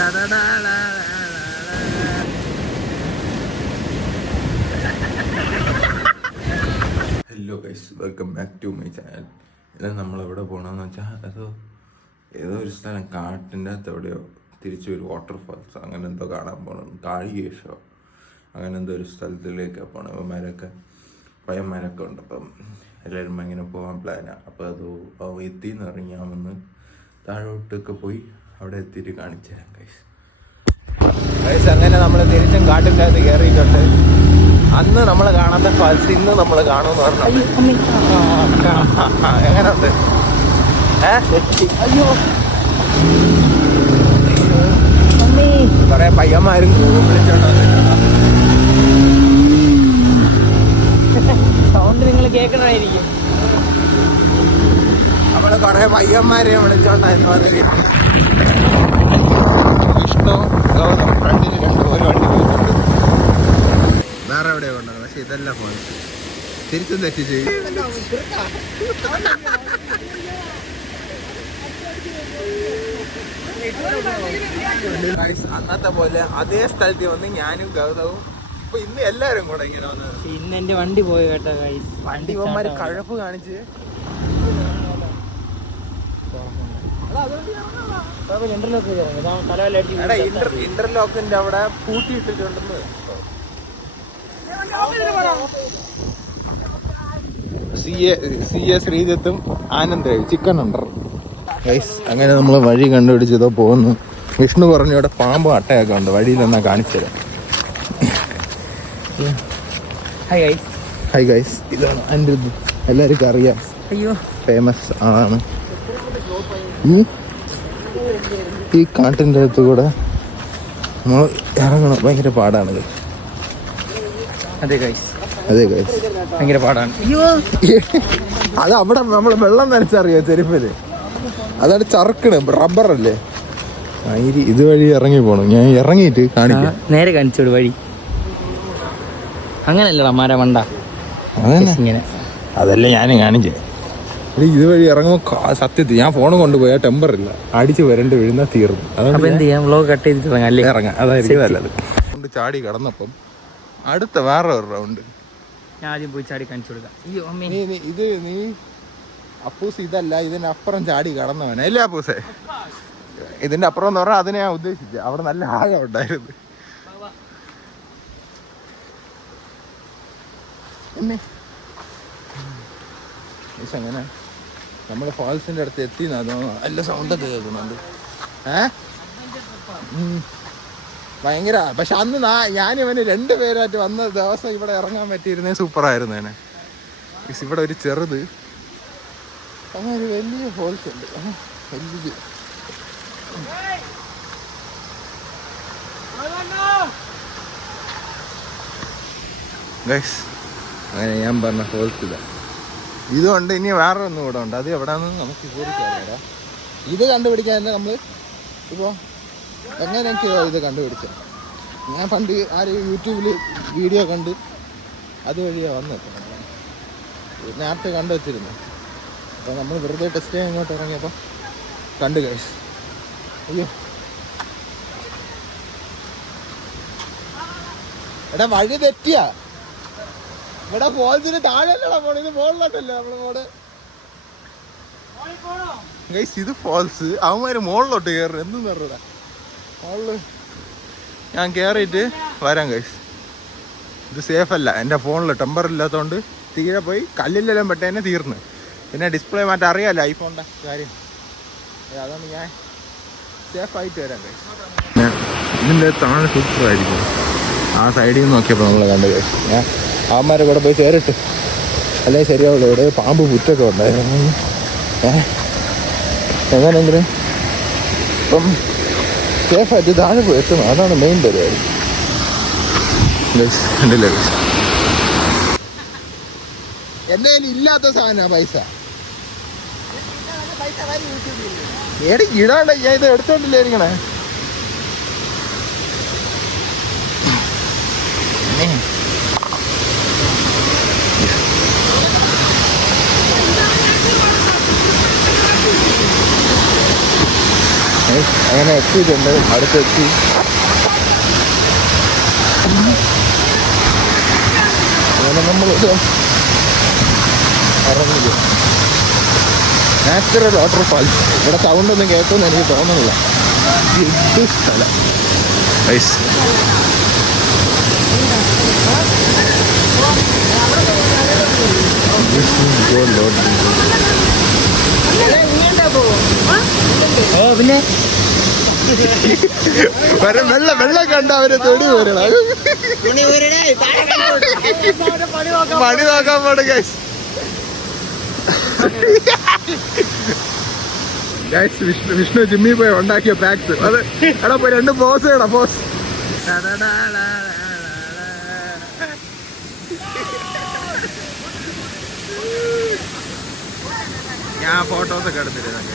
Hello guys, welcome back to my channel. ഇത് നമ്മളെവിടെ പോകണമെന്ന് വെച്ചാൽ ഏതോ ഒരു സ്ഥലം കാട്ടിൻ്റെ അകത്ത് എവിടെയോ തിരിച്ചൊരു വാട്ടർഫാൾസ് അങ്ങനെ എന്തോ കാണാൻ പോകണം. കാളികേശോ അങ്ങനെ എന്തോ ഒരു സ്ഥലത്തിലേക്കാണ് പോകണം. പയ്യന്മാരൊക്കെ ഉണ്ട്. അപ്പം എല്ലാവരും ഇങ്ങനെ പോകാൻ പ്ലാനാണ്. അപ്പോൾ അത് എത്തിയെന്ന് പറഞ്ഞ് ഞാൻ വന്ന് താഴോട്ടൊക്കെ പോയി അവിടെ എത്തിയിട്ട് കാണിച്ചു തരാം ഗൈസ്. അങ്ങനെ നമ്മൾ തിരിച്ചും കാട്ടിൻ്റെ അകത്ത് കയറിയിട്ടുണ്ട്. അന്ന് നമ്മൾ കാണാത്ത ഫാൾസ് ഇന്ന് നമ്മൾ കാണുമെന്ന് പറഞ്ഞു. എങ്ങനെയുണ്ട്? അയ്യോ, കുറെ പയ്യന്മാരും വിളിച്ചോണ്ടോ സൗണ്ട് നിങ്ങൾ കേൾക്കണമായിരിക്കും. നമ്മള് കുറെ പയ്യന്മാരെ വിളിച്ചോണ്ടായിരുന്നു. വിഷ്ണു ഗൗതം ഫ്രണ്ടിന് ഒരു വണ്ടി പോയിട്ടുണ്ട്. വേറെ എവിടെയോ കൊണ്ടത്, പക്ഷെ ഇതല്ല ഫോൺ. തിരിച്ചും തെറ്റി ചെയ്യും. അന്നത്തെ പോലെ അതേ സ്ഥലത്ത് വന്ന് ഞാനും ഗൗതവും ഇപ്പൊ ഇന്ന് എല്ലാരും കൂടെ ഇങ്ങനെ വന്നത്. ഇന്ന് എന്റെ വണ്ടി പോയി കേട്ടോ. വണ്ടി ഇവന്മാര് കഴപ്പ് കാണിച്ച് ഇന്റർലോക്കിന്റെ അവിടെ പൂട്ടിയിട്ടിട്ടുണ്ടെന്ന്. ശ്രീജിത്തും ആനന്ദായി ചിക്കൻ ഉണ്ടർ. അങ്ങനെ നമ്മൾ വഴി കണ്ടുപിടിച്ചതോ പോകുന്നു. വിഷ്ണു പറഞ്ഞു ഇവിടെ പാമ്പ് അട്ടയൊക്കെ ഉണ്ട്, വഴിയിലെന്നാ കാണിച്ചത്. ഹായ് ഗൈസ്, ഇതാണ് അനിരുദ്ധ്. എല്ലാവർക്കും അറിയാം, ഫേമസ് ആളാണ്. ഈ കാട്ടിൻ്റെ അടുത്ത് കൂടെ നമ്മൾ ഇറങ്ങണം, ഭയങ്കര പാടാണ്. അതെ ഗൈസ്, ഭയങ്കര പാടാണ്. അത് അവിടെ നമ്മൾ വെള്ളം നനച്ചറിയോ ചെരുപ്പില്, അതാണ് ചറുക്കണ്, റബ്ബറല്ലേ. ഇതുവഴി ഇറങ്ങി പോണം. ഞാൻ ഇറങ്ങിയിട്ട് കാണിക്കാം. നേരെ കാണിച്ചോട് വഴി. അങ്ങനല്ലടാ മരമണ്ട, ഇങ്ങനെ അതല്ലേ ഞാൻ കാണിച്ചേ. ഇതുവഴി ഇറങ്ങുമ്പോ സത്യത്തിൽ ഞാൻ ഫോൺ കൊണ്ടുപോയാൽ ടെമ്പറില്ല, അടിച്ച് വരണ്ട് വീഴുന്ന തീർന്നു. അതുകൊണ്ട് വ്ലോഗ് കട്ട് ചെയ്തിട്ട് ഇറങ്ങാം, അതായിരിക്കും നല്ലത്. കൊണ്ട് ചാടി കടന്നപ്പം അടുത്ത വേറെ ഒരു റൗണ്ട് ഞാൻ ആദ്യം പോയി ചാടി കാണിച്ചു കൊടുക്കാം. ഇത് നീ അപ്പൂസ് ഇതല്ല, ഇതിനപ്പുറം ചാടി കടന്നവനാ. അല്ലേ അപ്പൂസേ? ഇതിന്റെ അപ്പുറം എന്ന് പറഞ്ഞാൽ അതിനെ ഞാൻ ഉദ്ദേശിച്ചത്. അവിടെ നല്ല ആഴം ഉണ്ടായിരുന്നു. അങ്ങനെ നമ്മൾ ഫാൾസിന്റെ അടുത്ത് എത്തി. നല്ല സൗണ്ടൊക്കെ കേൾക്കുന്നുണ്ട്. ഭയങ്കര. പക്ഷെ അന്ന് ഞാനിവന് 2 പേരായിട്ട് വന്ന ദിവസം ഇവിടെ ഇറങ്ങാൻ പറ്റിയിരുന്നേ സൂപ്പറായിരുന്നു. തന്നെ ഇവിടെ ഒരു ചെറുത്, അങ്ങനെ ഒരു വലിയ ഹോൾസ് ഉണ്ട്, വലിയ. ഗൈസ്, അങ്ങനെ ഞാൻ പറഞ്ഞ ഹോൾസ് ഇതാ. ഇതുകൊണ്ട് ഇനി വേറെ ഒന്നും കൂടെ ഉണ്ട്. അത് എവിടെയാണെന്ന് നമുക്ക് വിവരിക്കാറില്ല. ഇത് കണ്ടുപിടിക്കാൻ നമ്മൾ ഇപ്പോൾ എങ്ങനെയൊക്കെയോ ഇത് കണ്ടുപിടിച്ചത്. ഞാൻ പണ്ട് യൂട്യൂബിൽ വീഡിയോ കണ്ട് അതുവഴിയാണ് വന്നത്. നേരത്തെ കണ്ടു വച്ചിരുന്നു. അപ്പോൾ നമ്മൾ വെറുതെ ടെസ്റ്റ് ചെയ്യാൻ ഇങ്ങോട്ട് ഇറങ്ങിയപ്പോൾ കണ്ടു ഗൈസ്. അയ്യോ, എടാ വഴി തെറ്റിയാ. ഇവിടെ ഫോൾസിന് താഴെയല്ലടാ പോണ, ഇത് മുകളിലോട്ടല്ലേ നമ്മള് പോണ്. ഗൈസ്, ഇത് ഫോൾസ്. അവന്മാര് മുകളിലോട്ട് കയറും. എന്തും പറഞ്ഞതാ മുകളില്. ഞാൻ കയറിയിട്ട് വരാം ഗൈസ്. ഇത് സേഫ് അല്ല. എൻ്റെ ഫോണിൽ ടെമ്പർ ഇല്ലാത്തതുകൊണ്ട് തീരെ പോയി കല്ലിലെല്ലാം പെട്ടേനെ തീർന്ന്. പിന്നെ ഡിസ്പ്ലേ മാറ്റാൻ അറിയാമല്ലോ ഐഫോണിൻ്റെ കാര്യം. അതുകൊണ്ട് ഞാൻ സേഫായിട്ട് വരാം ഗൈസ്. ഇതിൻ്റെ താഴെ സൂപ്പറായിരിക്കും. ആ സൈഡിൽ നിന്ന് നോക്കിയപ്പോൾ നമ്മൾ കണ്ടു ഗൈസ്. ഞാൻ അവന്മാരെ കൂടെ പോയി കയറിട്ട് അല്ലേ ശരിയാവുള്ളൂ. ഇവിടെ പാമ്പ് പുറ്റൊക്കെ ഉണ്ടായിരുന്നു. എങ്ങനെയെങ്കിലും ഇപ്പം സേഫായിട്ട് താഴെ പോയി എത്തണം. അതാണ് മെയിൻ പരിപാടി. കണ്ടില്ലേ, എൻ്റെ കയ്യിൽ ഇല്ലാത്ത സാധനമാണ് പൈസ. എടി ഇടാണ്ട് ഞാൻ ഇത് എടുത്തോണ്ടില്ലായിരിക്കണേ. അങ്ങനെ എത്തിയിട്ടുണ്ട്, അടുത്തെത്തി. അങ്ങനെ നമ്മൾ ഇറങ്ങില്ല. Natural waterfalls. ഇവിടെ സൗണ്ട് ഒന്നും കേൾക്കുമെന്ന് എനിക്ക് തോന്നുന്നില്ല. ഇത് സ്ഥലം പിന്നെ വെള്ളം കണ്ട അവരെ തൊടി വരണം. പണി നോക്കാൻ പോണ ഗൈസ്. വിഷ്ണു ജിമ്മിൽ പോയി ഉണ്ടാക്കിയ പാക്സ് അത് എടാ പോയി 2 പോസ് ചെയ്യടാ. പോസ് ഞാൻ ഫോട്ടോസൊക്കെ എടുത്തിരുന്നൊക്കെ.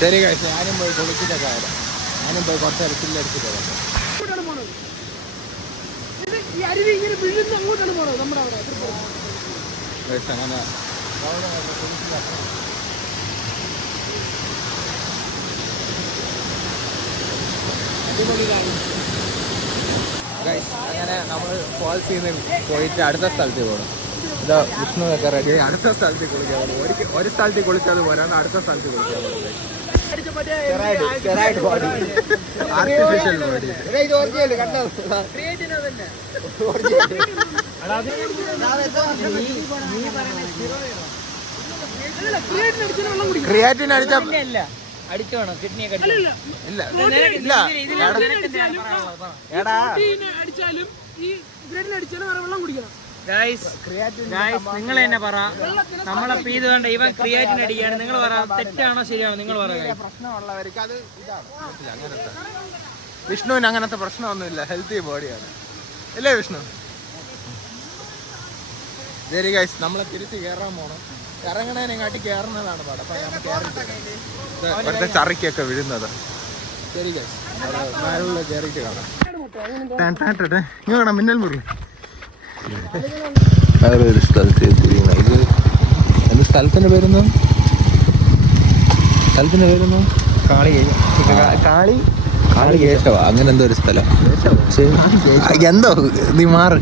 ശരി കഴിച്ചു. ഞാനും പോയി കുളിച്ചിട്ടൊക്കെ വരാം. ഞാനും പോയി കുറച്ച് ഇരച്ചിലെടുത്തിട്ട് വരാം. അങ്ങനെ അങ്ങനെ നമ്മൾ ഫാൾസിൽ നിന്ന് പോയിട്ട് അടുത്ത സ്ഥലത്ത് പോകണം. ഇതാ വിഷ്ണു ഒക്കെ റെഡി. അടുത്ത സ്ഥലത്ത് കുളിക്കാൻ പോകും. ഒരു സ്ഥലത്ത് കുളിച്ചത് പോരാണ് അടുത്ത സ്ഥലത്ത് കുളിക്കാൻ പോകുന്നത്. Artificial body. ക്രിയാറ്റിൻ അടിച്ച അടിച്ചോണോ കിഡ്നിയൊക്കെ ഇല്ല ഇല്ല. നിങ്ങൾ തന്നെ പറ. നമ്മളപ്പോ ഇത് കണ്ട ഇവൻ ക്രിയാറ്റിൻ അടിക്കുകയാണ്. നിങ്ങൾ പറ തെറ്റാണോ ശരിയാണോ? നിങ്ങൾ പറ. പ്രശ്നമുള്ളവർക്ക് അത് ഇതാണ്. അങ്ങനത്തെ വിഷ്ണുവിന് അങ്ങനത്തെ പ്രശ്നമൊന്നുമില്ല. ഹെൽത്തി ബോഡിയാണ് അല്ലേ വിഷ്ണു? ശരി ഗൈസ്, നമ്മളെ തിരിച്ച് കയറാൻ പോണം. ഇറങ്ങണേനെങ്ങാട്ടി കയറുന്നതാണ് പാട്. അപ്പൊ ഞാൻ കയറിട്ട് ചറിക്കൊക്കെ വീഴുന്നത്. ശരി ഗൈസ്, മേലുള്ള കയറിയിട്ട് കാണാം. ഇങ്ങനെ കാണാം മിന്നൽ മുറി. വേറെ ഒരു സ്ഥലത്ത് എത്തിയിരിക്കണം. ഇത് എന്ത് സ്ഥലത്തിന്റെ പേരുന്നു? കാളി കേശവ അങ്ങനെ എന്തോ ഒരു സ്ഥലം. എന്തോ നീ മാറ്.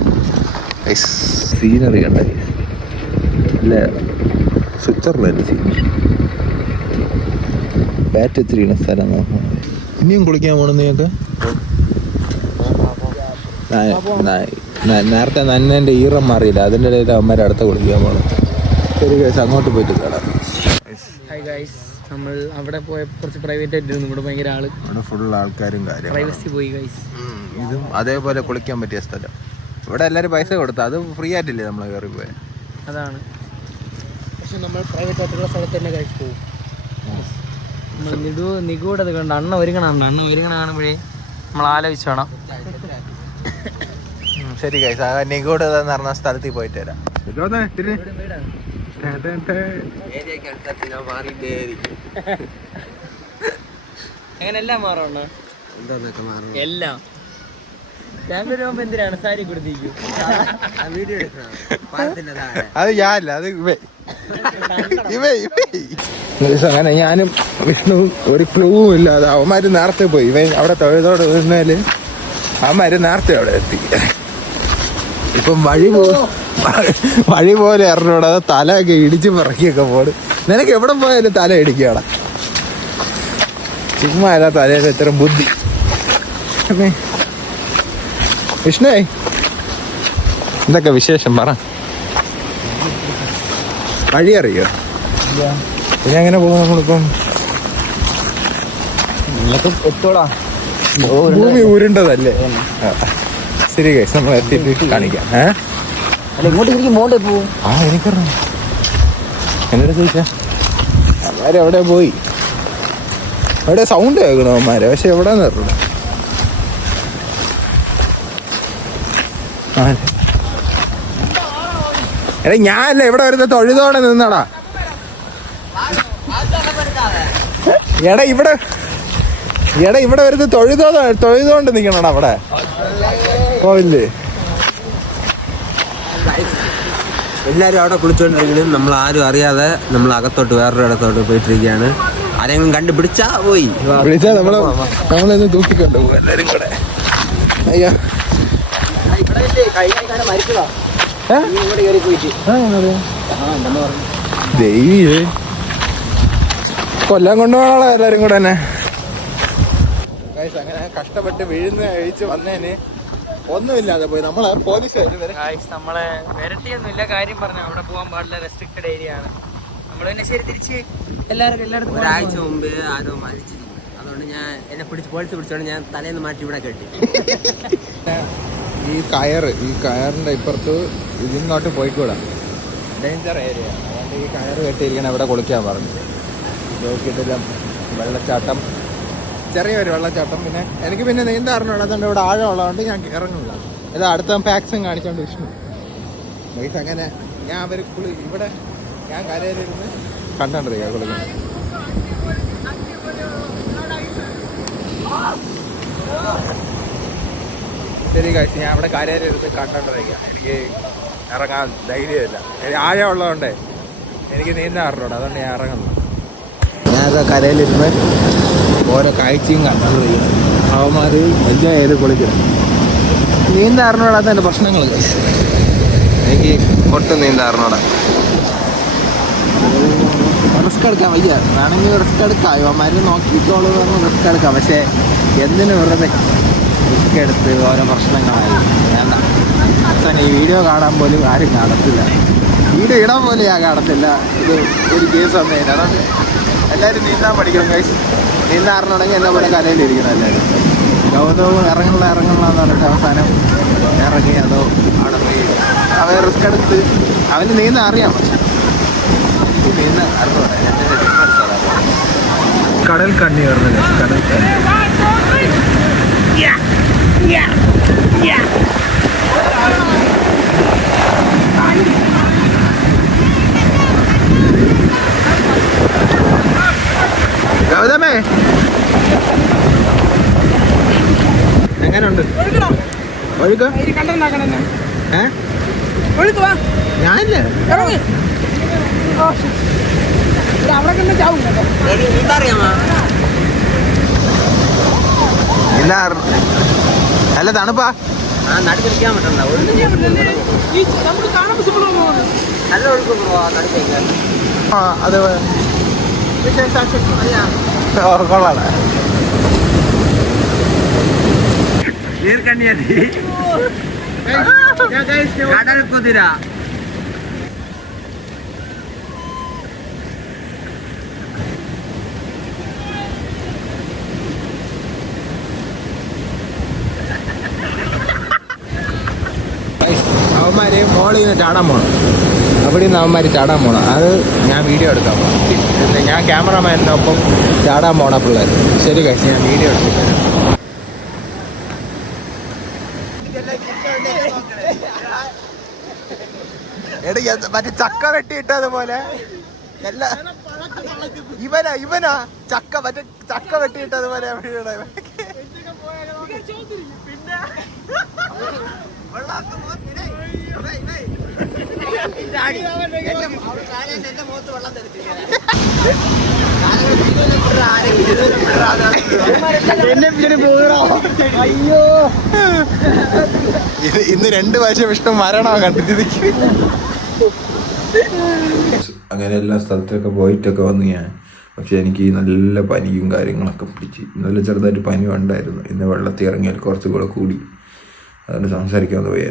സീനറി കണ്ട ഇല്ല, സ്വിറ്റ്സർലൻഡ് ബാറ്റെത്തിരിക്കുന്ന സ്ഥലം. ഇനിയും കുളിക്കാൻ പോകണം നീയൊക്കെ? നേരത്തെ നന്നെ ഈറം മാറിയില്ല, അതിൻ്റെ ഇടയിൽ അമ്മയുടെ അടുത്ത് കുളിക്കാൻ പോകണം. ശരി ഗൈസ്, അങ്ങോട്ട് പോയിട്ട് കാണാം. ഹായ് ഗൈസ്, നമ്മൾ അവിടെ പോയ കുറച്ച് പ്രൈവറ്റ് ആയിട്ടിരുന്നു. ഇവിടെ ഭയങ്കര ആള്, ഇവിടെ ഫുൾ ആൾക്കാരും കാര്യം. പ്രൈവസി പോയി ഗൈസ്. ഇതും അതേപോലെ കുളിക്കാൻ പറ്റിയ സ്ഥലം. ഇവിടെ എല്ലാവരും പൈസ കൊടുത്തു, അത് ഫ്രീ ആയിട്ടില്ലേ നമ്മൾ കയറി പോയത്. അതാണ്. പക്ഷെ നമ്മൾ പ്രൈവറ്റ് ആയിട്ടുള്ള സ്ഥലത്ത് തന്നെ കഴിച്ച് പോകും. നമ്മൾ നിഗൂഢത കണ്ട് അണ്ണ ഒരുങ്ങണം കാണുമ്പോഴേ നമ്മൾ ആലോചിച്ച് വേണം. ശരി ഗൈസ്, ആ നിഗൂഢത എന്ന് പറഞ്ഞ സ്ഥലത്തിൽ പോയിട്ട് വരാം. അങ്ങനെ എല്ലാം മാറണ എല്ലാം ഫാമിലി പോകുമ്പോ എന്തിനാണ് സാരി കൊടുത്തിരിക്കും? അത് ഞാനല്ല, അത് അങ്ങനെ ഞാനും വിഷ്ണുവും ഒരു ക്ലൂവും ഇല്ലാതെ അവന്മാര് നേരത്തെ പോയി. ഇവൻ അവിടെ തൊഴുതോടെ നിന്നാല് അവന്മാര് നേരത്തെ അവിടെ എത്തി. ഇപ്പം വഴി പോലെ ഇറങ്ങൂടെ, തലയൊക്കെ ഇടിച്ച് പിറക്കിയൊക്കെ പോട്. നിനക്ക് എവിടെ പോയാലും തല ഇടിക്കടാ, ചുമ്മാ അല്ല തലയിൽ എത്ര ബുദ്ധി. വിഷ്ണു എന്തൊക്കെ വിശേഷം പറ. വഴി അറിയോ? പിന്നെ എങ്ങനെ പോകും നമ്മളിപ്പം? ഭൂമി ഉരുണ്ടതല്ലേ? ശരി ഗൈസ്, നമ്മൾ എത്തിയിട്ട് കാണിക്കാം. എനിക്കറിയാം. എന്നോട് ചോദിച്ചാ അവന്മാരെവിടെ പോയി? അവിടെ സൗണ്ട് കേൾക്കണോ അവന്മാരെ? പക്ഷെ എവിടെന്ന് അറിയില്ല. എടാ ഞാനല്ല ഇവിടെ വരുന്ന തൊഴുതോടെ നിന്നടാ. എടാ ഇവിടെ വരുന്ന തൊഴുതോണ്ട് നിക്കണടാ അവിടെ പോവില്ലേ? എല്ലാവരും അവിടെ കുളിച്ചോണ്ടിരിക്കുന്നു. നമ്മൾ ആരും അറിയാതെ നമ്മൾ അകത്തോട്ട് വേറൊരു ഇടത്തോട്ട് പോയിട്ടിരിക്കുകയാണ്. ആരെങ്കിലും കണ്ടുപിടിച്ചാ പോയി വിളിച്ചാ നമ്മളെന്ന് തൂക്കിക്കൊണ്ടു പോകും എല്ലാരും കൂടെ. അയ്യോ ദൈവീ കൊല്ലം കൊണ്ടുപോകണോ എല്ലാരും കൂടെ തന്നെ. അങ്ങനെ കഷ്ടപ്പെട്ട് വീഴുന്ന കഴിച്ച് വന്നേന് ഒന്നുമില്ലാതെ പോയി. നമ്മളെ പോലീസ് നമ്മളെ വരട്ടിയൊന്നുമില്ല. കാര്യം പറഞ്ഞു അവിടെ പോകാൻ പാടില്ല, റെസ്ട്രിക്റ്റഡ് ഏരിയ ആണ്. നമ്മൾ പിന്നെ ശരി തിരിച്ച് എല്ലായിടത്തും ഒരാഴ്ച മുമ്പ് ആരോ മരിച്ചു. അതുകൊണ്ട് ഞാൻ എന്നെ പോലീസ് പിടിച്ചോണ്ട് ഞാൻ തലേന്ന് മാറ്റി ഇവിടെ കെട്ടി. ഈ കയറിന്റെ ഇപ്പുറത്ത് ഇതിങ്ങോട്ട് പോയിക്കൂടാ, ഡേഞ്ചർ ഏരിയ. അതുകൊണ്ട് ഈ കയറ് കെട്ടിയിരിക്കണം ഇവിടെ കുളിക്കാൻ പറഞ്ഞു. നോക്കിയിട്ടില്ല. വെള്ളച്ചാട്ടം, ചെറിയൊരു വെള്ളച്ചാട്ടം. പിന്നെ എനിക്ക് പിന്നെ നീന്താറിനുള്ളതുകൊണ്ട് ഇവിടെ ആഴമുള്ളതുകൊണ്ട് ഞാൻ ഇറങ്ങില്ല. ഇത് അടുത്ത പാക്സും കാണിച്ചോണ്ട് വിഷ്ണു ഗൈസ്. അങ്ങനെ ഞാൻ ഇവിടെ ഞാൻ കരയിലിരുന്ന് കണ്ടോണ്ടിരിക്കുക കുളിക്കുന്നത്. ശരി കഴിച്ച് ഞാൻ അവിടെ കരയിലിരുന്ന് കണ്ടോണ്ടിരിക്കുക. എനിക്ക് ഇറങ്ങാൻ ധൈര്യമില്ല. ആഴമുള്ളതുകൊണ്ടേ എനിക്ക് നീന്താറിനോട്, അതുകൊണ്ട് ഞാൻ ഇറങ്ങുന്നു. ഞാനത് കരയിലിരുന്ന് ഓരോ കാഴ്ചയും കണ്ടോണ്ടിരിക്കുക. അവന്മാർ എൻജോയ് ചെയ്ത് കുളിക്കണം. നീന്താറിനോടാത്ത എൻ്റെ പ്രശ്നങ്ങൾ എനിക്ക് ഒട്ടും നീന്താറിനോടാ. റിസ്ക് എടുക്കാൻ വയ്യ. വേണമെങ്കിൽ റിസ്ക് എടുക്കാം, ഇവന്മാർ നോക്കിക്കോളൂ പറഞ്ഞ് റിസ്ക് എടുക്കാം. പക്ഷേ എന്തിനു വെറുതെ റിസ്ക് എടുത്ത് ഓരോ പ്രശ്നങ്ങളായി വേണ്ട. ഈ വീഡിയോ കാണാൻ പോലും ആരും കാണത്തില്ല, വീഡിയോ ഇടാൻ പോലും ഞാൻ കാണത്തില്ല. ഇത് ഒരു കേസ് വന്നതിന്. അതുകൊണ്ട് എല്ലാവരും നീന്താൻ പഠിക്കണം ഗൈസ്. നീന്താറിനുണ്ടെങ്കിൽ എന്നെ പോലെ കരയിലിരിക്കണം എല്ലാവരും. ഗൗതവും ഇറങ്ങുള്ള എന്ന് പറഞ്ഞിട്ട് അവസാനം ഇറങ്ങി അതോ അവിടെ പോയി അവൻ റിസ്ക് എടുത്ത് അവന് നീന്താൻ അറിയാം. പക്ഷെ എനിക്ക് നീന്താൻ അറിഞ്ഞൂടാ. എൻ്റെ ഡിഫറൻസ് അതാണ്. കടൽ കണ്ണി പറഞ്ഞത് കടൽ കണ്ണി. ഗൗതമേ എങ്ങനെയുണ്ട് ഒഴുക്ക്? ഞാനില്ലേ ഇല്ല, നല്ല തണുപ്പാ. നടുത്തിരിക്കാൻ പറ്റണ്ട. നല്ല ഒഴുക്ക് നടുത്തേക്കാൻ. അത് കൊള്ളാം. കടൽ കുതിര. അവന്മാര് മോളിൽ നിന്ന് ചാടാൻ പോണം. അവിടെ നിന്ന് അവന്മാർ ചാടാൻ പോണം. അത് ഞാൻ വീഡിയോ എടുക്കാൻ പോകണം. ഞാൻ ക്യാമറമാനൊപ്പം ചാടാൻ പോണ പിള്ളേർ. ശരി കഴിച്ച് ഞാൻ വീഡിയോ എടുത്തിട്ട് മറ്റേ ചക്ക വെട്ടിയിട്ടതുപോലെ എല്ലാ ഇവനാ ചക്ക വെട്ടിയിട്ടതുപോലെ ഇന്ന് 2 വർഷം ഇഷ്ടം മരണോ കണ്ടിരിക്കും. അങ്ങനെ എല്ലാ സ്ഥലത്തൊക്കെ പോയിട്ടൊക്കെ വന്നു ഞാൻ. പക്ഷെ എനിക്ക് നല്ല പനിയും കാര്യങ്ങളൊക്കെ പിടിച്ച് നല്ല ചെറുതായിട്ട് പനി ഉണ്ടായിരുന്നു. ഇന്ന് വെള്ളത്തിൽ ഇറങ്ങിയാൽ കുറച്ചുകൂടെ കൂടി. അതുകൊണ്ട് സംസാരിക്കാൻ പോയി.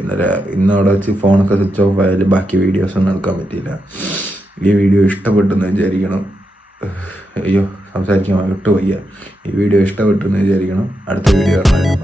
ഇന്നവിടെ വെച്ച് ഫോണൊക്കെ സ്വിച്ച് ഓഫ് ആയാലും ബാക്കി വീഡിയോസൊന്നും എടുക്കാൻ പറ്റിയില്ല. ഈ വീഡിയോ ഇഷ്ടപ്പെട്ടെന്ന് വിചാരിക്കണം. അയ്യോ സംസാരിക്കാൻ ഒട്ടും വയ്യ. ഈ വീഡിയോ ഇഷ്ടപ്പെട്ടെന്ന് വിചാരിക്കണം. അടുത്ത വീഡിയോ പറഞ്ഞാൽ